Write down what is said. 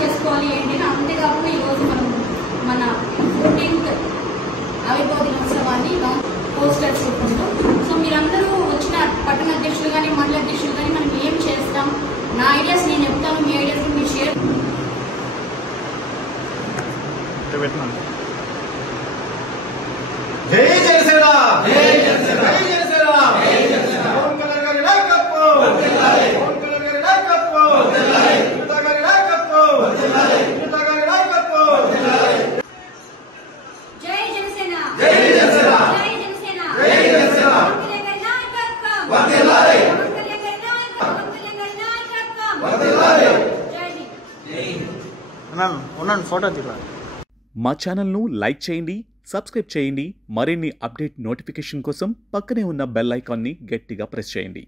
చేసుకోవాలి ఏంటి అని. అంతేకాకుండా ఈరోజు మనం మన 14th ఆవిర్భావ దినోత్సవాన్ని పోస్టర్స్ రూపంలో సో మీరందరూ వచ్చిన పట్టణ అధ్యక్షులు కానీ మండల అధ్యక్షులు కానీ మనం ఏం చేస్తాం, నా ఐడియాస్ నేను చెప్తాను, మీ ఐడియాస్ మీరు షేర్. జై జనసేన, జై జనసేన, జై జనసేన, జై జనసేన. పవన్ కళ్యాణ్ గారి నాయకత్వం వర్ధిల్లాలి, పవన్ కళ్యాణ్ గారి నాయకత్వం వర్ధిల్లాలి, సునీత గారి నాయకత్వం వర్ధిల్లాలి, సునీత గారి నాయకత్వం వర్ధిల్లాలి. జై జనసేన, జై జనసేన, జై జనసేన, జై జనసేన. పవన్ కళ్యాణ్ గారి నాయకత్వం వర్ధిల్లాలి, పవన్ కళ్యాణ్ గారి నాయకత్వం, పవన్ కళ్యాణ్ గారి నాయకత్వం వర్ధిల్లాలి. జై హింద్. జై హింద్. ఉన్నాను ఫోటో తీరా. మా ఛానల్ను లైక్ చేయండి, సబ్స్క్రైబ్ చేయండి. మరిన్ని అప్డేట్ నోటిఫికేషన్ కోసం పక్కనే ఉన్న బెల్ ఐకాన్ని గట్టిగా ప్రెస్ చేయండి.